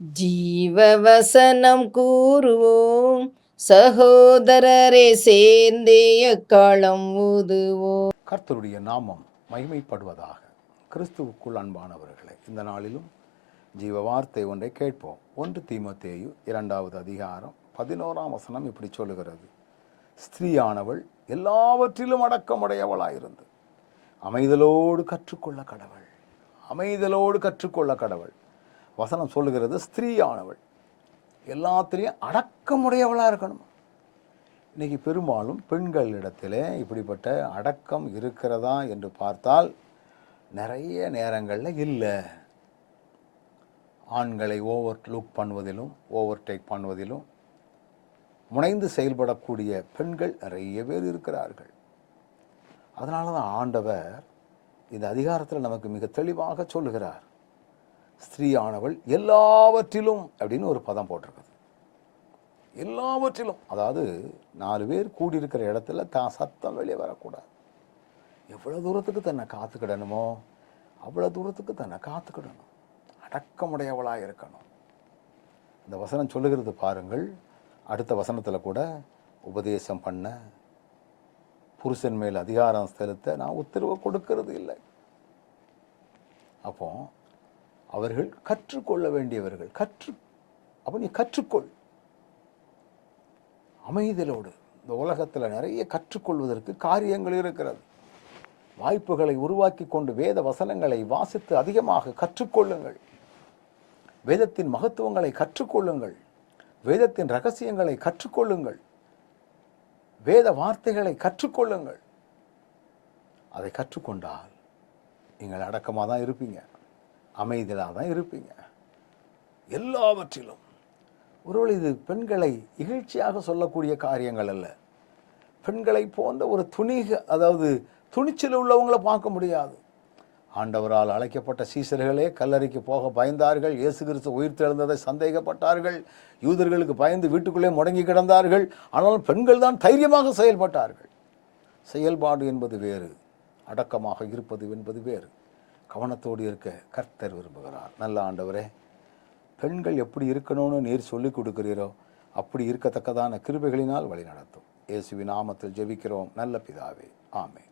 ஜீவவசனம் கூறுவோம், சகோதரரே சேர்ந்தே எக்காலம் ஊதுவோம். கர்த்தருடைய நாமம் மகிமைப்படுவதாக. கிறிஸ்துவுக்குள் அன்பானவர்களே, இந்த நாளிலும் ஜீவ வார்த்தை ஒன்றை கேட்போம். 1 தீமோத்தேயு 2வது அதிகாரம் 11ஆம் வசனம் இப்படி சொல்லுகிறது: ஸ்திரீயானவள் எல்லாவற்றிலும் அடக்கமுடையவளாயிருந்து அமைதலோடு கற்றுக்கொள்ள கடவுள். அமைதலோடு கற்றுக்கொள்ள கடவுள். வசனம் சொல்லுகிறது, ஸ்திரீயானவள் எல்லாத்திலையும் அடக்கமுடையவளாக இருக்கணும். இன்னைக்கு பெரும்பாலும் பெண்களிடத்திலே இப்படிப்பட்ட அடக்கம் இருக்கிறதா என்று பார்த்தால் நிறைய நேரங்களில் இல்லை. ஆண்களை ஓவர் லுக் பண்ணுவதிலும் ஓவர்டேக் பண்ணுவதிலும் முனைந்து செயல்படக்கூடிய பெண்கள் நிறைய பேர் இருக்கிறார்கள். அதனால தான் ஆண்டவர் இந்த அதிகாரத்தில் நமக்கு மிக தெளிவாக சொல்லுகிறார், ஸ்திரீயானவள் எல்லாவற்றிலும் அப்படின்னு ஒரு பதம் போட்டிருக்குது. எல்லாவற்றிலும், அதாவது 4 பேர் கூடியிருக்கிற இடத்துல தான் சத்தம் வெளியே வரக்கூடாது. எவ்வளோ தூரத்துக்கு தன்னை காத்துக்கிடணுமோ அவ்வளோ தூரத்துக்கு தன்னை காத்துக்கிடணும். அடக்கமுடையவளாக இருக்கணும். இந்த வசனம் சொல்லுகிறது பாருங்கள். அடுத்த வசனத்தில் கூட உபதேசம் பண்ண, புருஷன் மேல் அதிகாரம் செலுத்த நான் உத்தரவு கொடுக்கிறது இல்லை. அப்போ அவர்கள் கற்றுக்கொள்ள வேண்டியவர்கள். அப்போ நீ கற்றுக்கொள் அமைதலோடு. இந்த உலகத்தில் நிறைய கற்றுக்கொள்வதற்கு காரியங்கள் இருக்கிறது. வாய்ப்புகளை உருவாக்கி கொண்டு வேத வசனங்களை வாசித்து அதிகமாக கற்றுக்கொள்ளுங்கள். வேதத்தின் மகத்துவங்களை கற்றுக்கொள்ளுங்கள். வேதத்தின் ரகசியங்களை கற்றுக்கொள்ளுங்கள். வேத வார்த்தைகளை கற்றுக்கொள்ளுங்கள். அதை கற்றுக்கொண்டால் நீங்கள் அடக்கமாக தான் இருப்பீங்க, அமைதியாக தான் இருப்பீங்க. எல்லாவற்றிலும். ஒருவேளை இது பெண்களை இகழ்ச்சியாக சொல்லக்கூடிய காரியங்கள் அல்ல. பெண்களை போன்ற ஒரு துணிச்சல் உள்ளவங்களை பார்க்க முடியாது. ஆண்டவரால் அழைக்கப்பட்ட சீசர்களே கல்லறைக்கு போக பயந்தார்கள். இயேசு கிறிஸ்து உயிர்த்தெழுந்ததை சந்தேகப்பட்டார்கள். யூதர்களுக்கு பயந்து வீட்டுக்குள்ளே முடங்கி கிடந்தார்கள். ஆனாலும் பெண்கள் தான் தைரியமாக செயல்பட்டார்கள். செயல்பாடு என்பது வேறு, அடக்கமாக இருப்பது என்பது வேறு. கவனத்தோடு இருக்க கர்த்தர் விரும்புகிறார். நல்ல ஆண்டவரே, பெண்கள் எப்படி இருக்கணும்னு நீர் சொல்லிக் கொடுக்கிறீரோ அப்படி இருக்கத்தக்கதான கிருபைகளினால் வழி நடத்தும். இயேசுவின் நாமத்தில் ஜெபிக்கிறோம் நல்ல பிதாவே, ஆமென்.